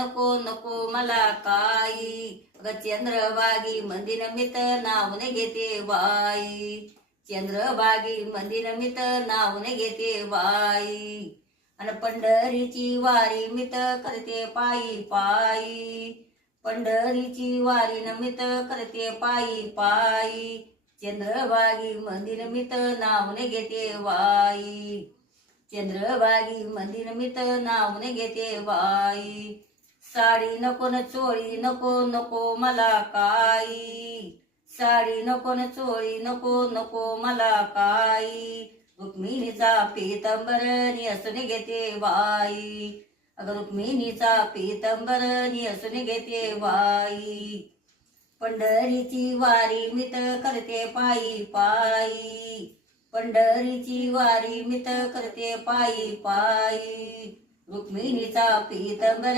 नको नको मला काही. अगं चंद्रभागी मंदिर मित नावने घेते बाई. चंद्रभागी मंदिर मित नावने घेते बाई. आणि पंढरीची वारी मित करते पायी पायी. पंढरीची वारी नमित करते पायी पायी. चंद्रभागी मंदिर मित नावने घेते बाई. चंद्रभागी मंदिर मित नावने घेते बाई. साडी नको न चोळी नको नको मला काही. साडी नको न चोळी नको नको मला काही. रुक्मिणीचा पीतंबर असून घेते बाई. अगं रुक्मिणीचा पीतंबर असून घेते बाई. पंढरीची वारी मित करते पायी पायी. पंढरीची वारी मित करते पायी पायी. रुक्मिणीचा पीतंबर